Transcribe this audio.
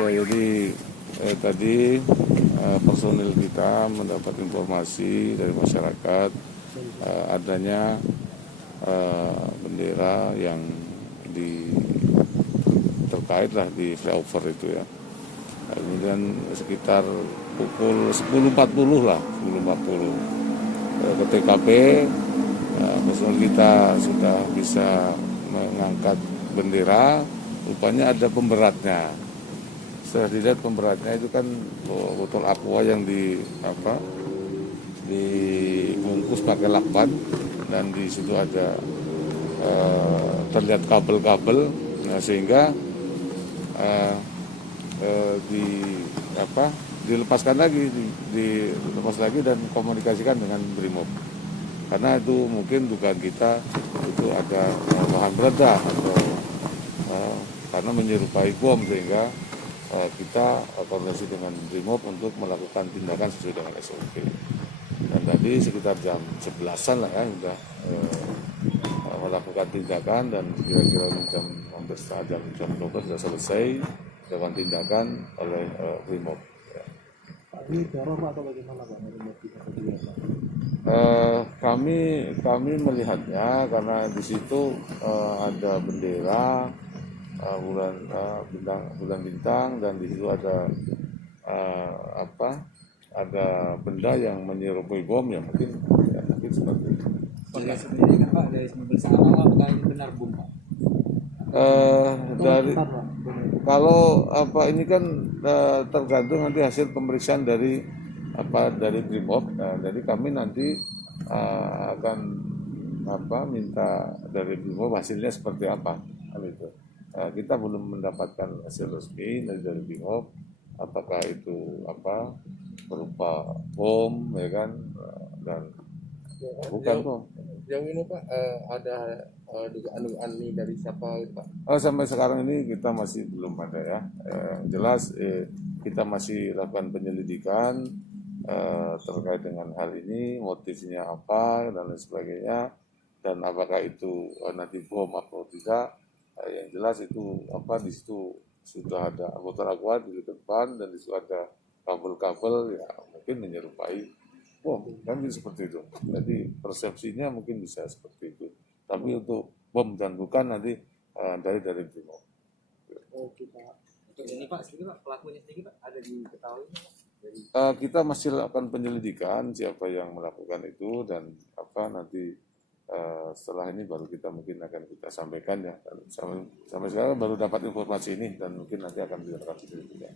Ya, jadi tadi personil kita mendapat informasi dari masyarakat adanya bendera yang terkait lah di flyover itu ya. Kemudian sekitar pukul 10.40 lah, 10.40 ke TKP, personil kita sudah bisa mengangkat bendera. Rupanya ada pemberatnya. Setelah dilihat pemberatnya itu kan botol aqua yang dibungkus pakai lakban, dan di situ ada terlihat kabel-kabel, sehingga dilepaskan lagi, dilepas lagi dan komunikasikan dengan Brimob. Karena itu mungkin dugaan kita itu ada bahan peledak atau karena menyerupai bom, sehingga kita koordinasi dengan Brimob untuk melakukan tindakan sesuai dengan SOP. Dan tadi sekitar jam 11-an lah ya sudah melakukan tindakan, dan kira-kira jam hampir setengah jam 12 sudah selesai dilakukan tindakan oleh Brimob. Ini teror atau bagaimana Pak? Kami melihatnya karena di situ ada bendera bulan-bintang, dan di situ ada ada benda yang menyerupai bom, ya mungkin seperti itu. Oke, sendiri kan Pak dari pemeriksaan awal apakah ini benar bom Pak? Dari kalau ini kan tergantung nanti hasil pemeriksaan dari Brimob. Jadi kami nanti akan minta dari Brimob hasilnya seperti apa, itu. Kita belum mendapatkan hasil resmi dari Brimob, apakah itu berupa bom, ya kan, dan bukan bom. Yang ini Pak, ada dugaan ini dari siapa itu Pak? Sampai sekarang ini kita masih belum ada ya. Yang jelas kita masih lakukan penyelidikan terkait dengan hal ini, motifnya apa dan lain sebagainya, dan apakah itu nanti bom atau tidak. Yang jelas itu di situ sudah ada botol aqua di depan, dan di situ ada kabel-kabel, ya mungkin menyerupai bom, kan seperti itu. Jadi persepsinya mungkin bisa seperti itu. Tapi untuk bom dan bukan nanti dari Brimob. Oke Pak. Untuk ini Pak, sendiri Pak, pelakunya sendiri Pak ada diketahui Pak? Kita masih lakukan penyelidikan siapa yang melakukan itu, dan nanti setelah ini baru kita mungkin akan kita sampaikan ya. Sampai sekarang baru dapat informasi ini, dan mungkin nanti akan dilakukan penyelidikan.